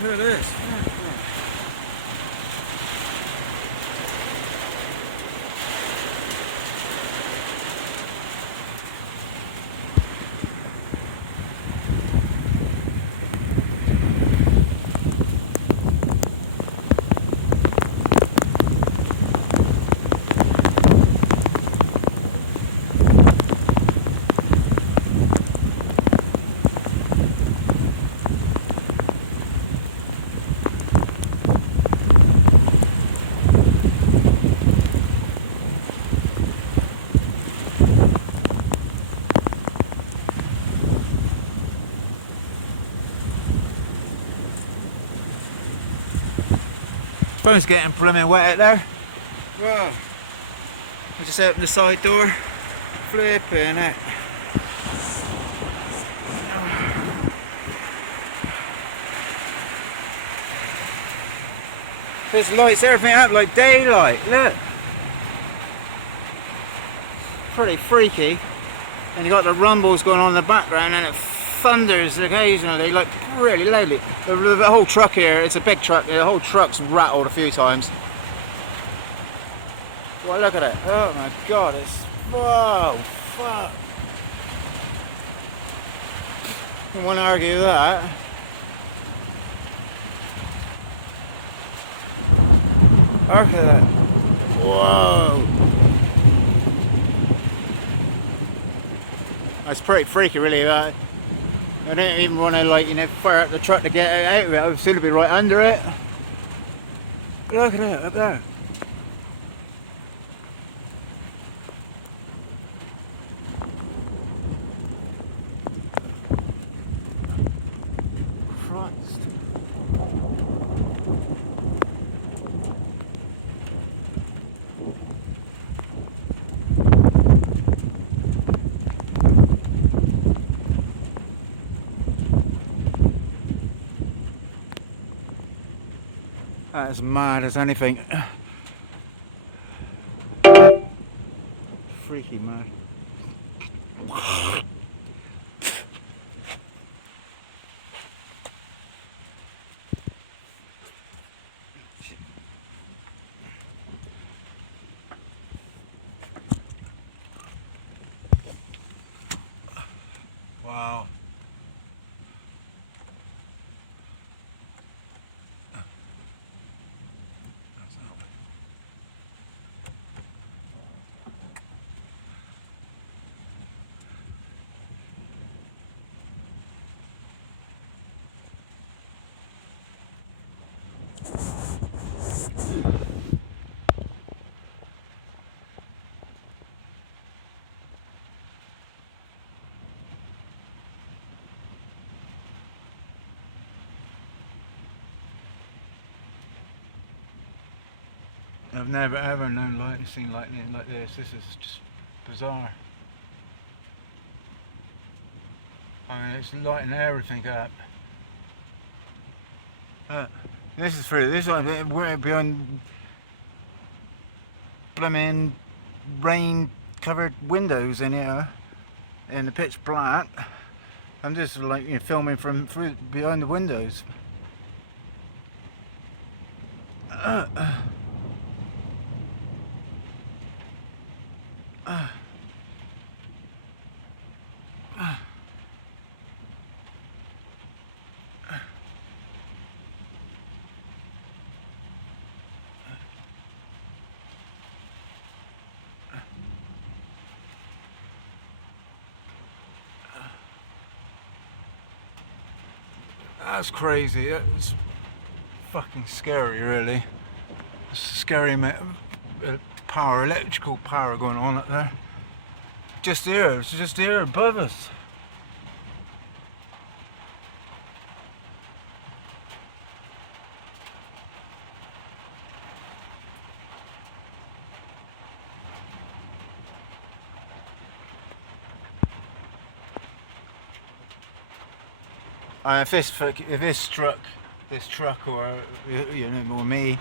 Look at this. Phone's getting blooming wet out there. Wow. I just opened the side door. Flipping it. This lights everything up like daylight. Look. Pretty freaky. And you got the rumbles going on in the background, and it thunders occasionally, like really loudly. The whole truck here, it's a big truck, the whole truck's rattled a few times. Well, look at it. Oh my god, it's... whoa, fuck. I won't argue with that. Look at that. Whoa. That's pretty freaky, really. I don't even want to, like, you know, fire up the truck to get out of it. I would still be right under it. Look at it up there. Christ. That is mad as anything. Freaky mad. Wow. I've never ever known seen lightning like this. This is just bizarre. I mean, it's lighting everything up. This is through. This we're beyond blooming rain-covered windows in here, in the pitch black. I'm just like, you know, filming from through behind the windows. That's crazy. It's fucking scary, really. It's scary power, electrical power going on up there. Just here, it's just here above us. If this struck this truck or, you know, or me,